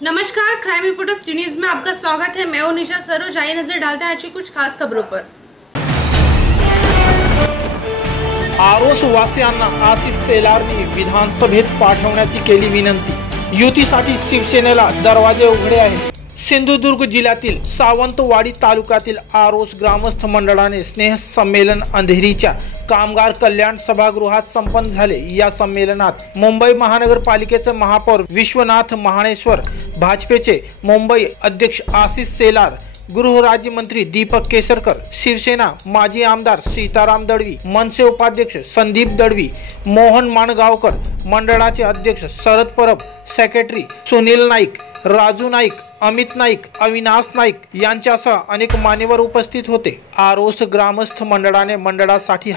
नमस्कार, crime reporters news में आपका स्वागत है। मैं हूं निशा सरोज। आइए नजर डालते हैं आज की कुछ खास खबरों पर। आरोस वासियांना आशिष शेलारनी विधानसभेत पाठवण्याची केली विनंती। युतीसाठी शिवसेनेला दरवाजे उघडे आहेत। सिंधुदुर्ग जिल्ह्यातील सावंतवाडी तालुक्यातील आरोस ग्रामस्थ मंडळाने स्नेह संमेलन अंधेरीच्या कामगार कल्याण सभागृहात संपन्न झाले। या संमेलनात मुंबई महानगरपालिकेचे महापौर विश्वनाथ महाणेश्वर, भाजपचे मुंबई अध्यक्ष आशिष शेलार, गृहराज्यमंत्री दीपक केसरकर, शिवसेना माजी आमदार सीताराम दळवी, मनसे उपाध्यक्ष संदीप दळवी, मोहन माणगावकर, मंडळाचे अध्यक्ष शरद परब, सेक्रेटरी सुनील नाईक, राजू नाईक, अमित नाईक, अविनाश नाईक यांच्यासह अनेक मान्यवर उपस्थित होते। आरोस ग्रामस्थ मंडळाने मंडळासाठी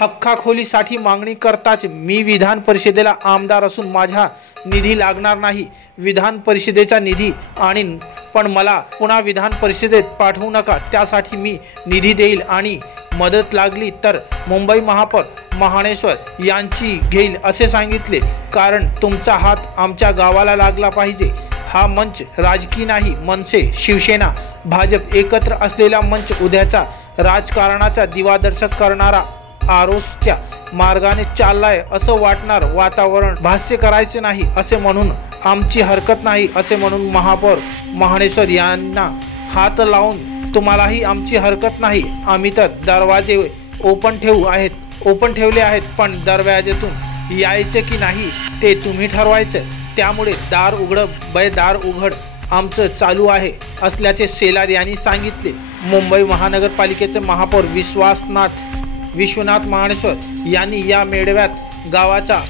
हक्काखोलीसाठी मागणी करताच मी विधान परिषदेला आमदार असून माझ्या निधी लागणार नाही, विधान परिषदेचा निधी आणीन, पण मला पुन्हा विधान परिषदेत पाठवू नका, त्यासाठी मी निधी देईल आणि मदत लागली तर मुंबई महापौर महाणेश्वर यांची घेईल असे सांगितले। कारण तुमचा हात आमच्या गावाला लागला पाहिजे। हा मंच राजकीय नाही, मनसे शिवसेना भाजप एकत्र असलेला मंच उद्याचा राजकारणाचा दिवादर्शक करणारा आरोसच्या मार्गाने चाललाय असं वाटणार वातावरण भाष्य करायचे नाही असे म्हणून आमची हरकत नाही असे म्हणून महापौर महाणेश्वर यांना हात लावून तुम्हालाही आमची हरकत नाही, आम्ही तर दरवाजे ओपन ठेवले आहेत, पण दरवाजातून यायचे की नाही ते तुम्ही ठरवायचं। त्यामुळे दार उघड आमचं चालू आहे असल्याचे शेलार यांनी सांगितले। मुंबई महानगरपालिकेचे महापौर विश्वनाथ महाणेश्वर यांनी या मेळाव्यात गावाच्या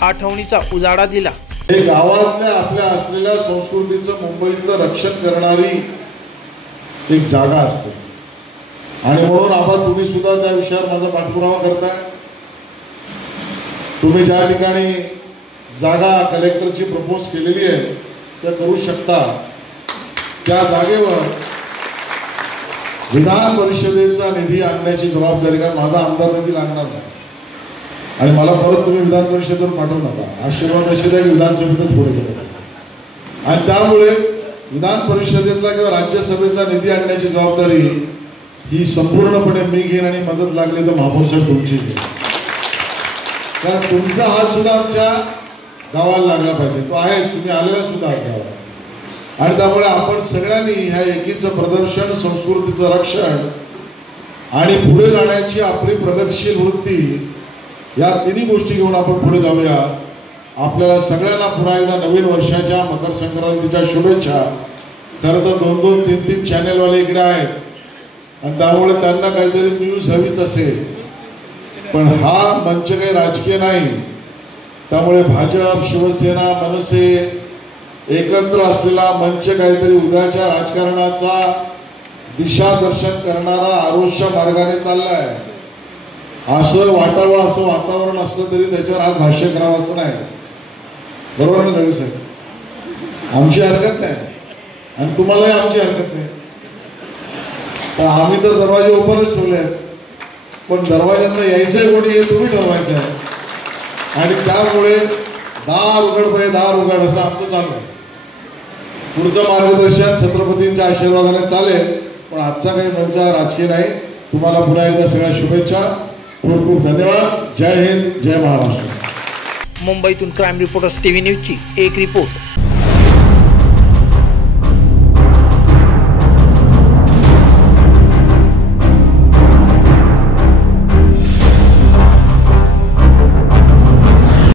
आठवणीचा उजाळा दिला। हे गावातल्या आपल्या असलेल्या संस्कृतीचं मुंबईतलं रक्षण करणारी एक जागा असते आणि म्हणून आपण तुम्ही सुद्धा त्या विषयावर माझा पाठपुरावा करताय। तुम्ही ज्या ठिकाणी जागा कलेक्टरची प्रपोज केलेली आहे त्या करू शकता, त्या जागेवर विधान परिषदेचा निधी आणण्याची जबाबदारी, कारण माझा आमदार निधी लागणार नाही आणि मला परत तुम्ही विधान परिषदेवर पाठवू नका, आशीर्वाद असे द्या की विधानसभेतच पुढे गेले। आणि त्यामुळे विधान परिषदेतला किंवा राज्यसभेचा निधी आणण्याची जबाबदारी ही संपूर्णपणे मी घेईन आणि मदत लागली तर महापौर साहेब तुमची घेईन, कारण तुमचा हात सुद्धा आमच्या गावाला लागला पाहिजे, तो आहे, तुम्ही आलेला सुद्धा गावाला। आणि त्यामुळे आपण सगळ्यांनी ह्या एकीचं प्रदर्शन, संस्कृतीचं रक्षण आणि पुढे जाण्याची आपली प्रगतिशील वृत्ती या तिन्ही गोष्टी घेऊन आपण पुढे जाऊया। आपल्याला सगळ्यांना पुन्हा एकदा नवीन वर्षाच्या मकर संक्रांतीच्या शुभेच्छा। खरं तर 2-2, 3-3 चॅनेलवाले इकडे आहेत आणि त्यामुळे त्यांना काहीतरी न्यूज हवीच असेल, पण हा मंच काही राजकीय नाही, त्यामुळे भाजप शिवसेना मनसे एकत्र असलेला मंच काहीतरी उद्याच्या राजकारणाचा दिशादर्शन करणारा आरोसच्या मार्गाने चाललाय असं वाटावं, असं वातावरण असलं तरी त्याच्यावर आज भाष्य करावं असं नाही, बरोबर ना दळवी साहेब? आमची हरकत नाही आणि तुम्हालाही आमची हरकत नाही, पण आम्ही तर दरवाजे ओपनच ठेवले आहेत, पण दरवाज्यातनं यायचंय कोणी हे तुम्ही ठरवायचं आहे आणि त्यामुळे दार उघड असं आमचं चालू आहे। पुढचं मार्गदर्शन छत्रपतींच्या आशीर्वादाने चालेल, पण आजचा काही मंच राजकीय नाही। तुम्हाला पुन्हा एकदा सगळ्या शुभेच्छा, खूप खूप धन्यवाद। जय हिंद, जय महाराष्ट्र। मुंबईतून क्राइम रिपोर्टर्स टीव्ही न्यूजची एक रिपोर्ट।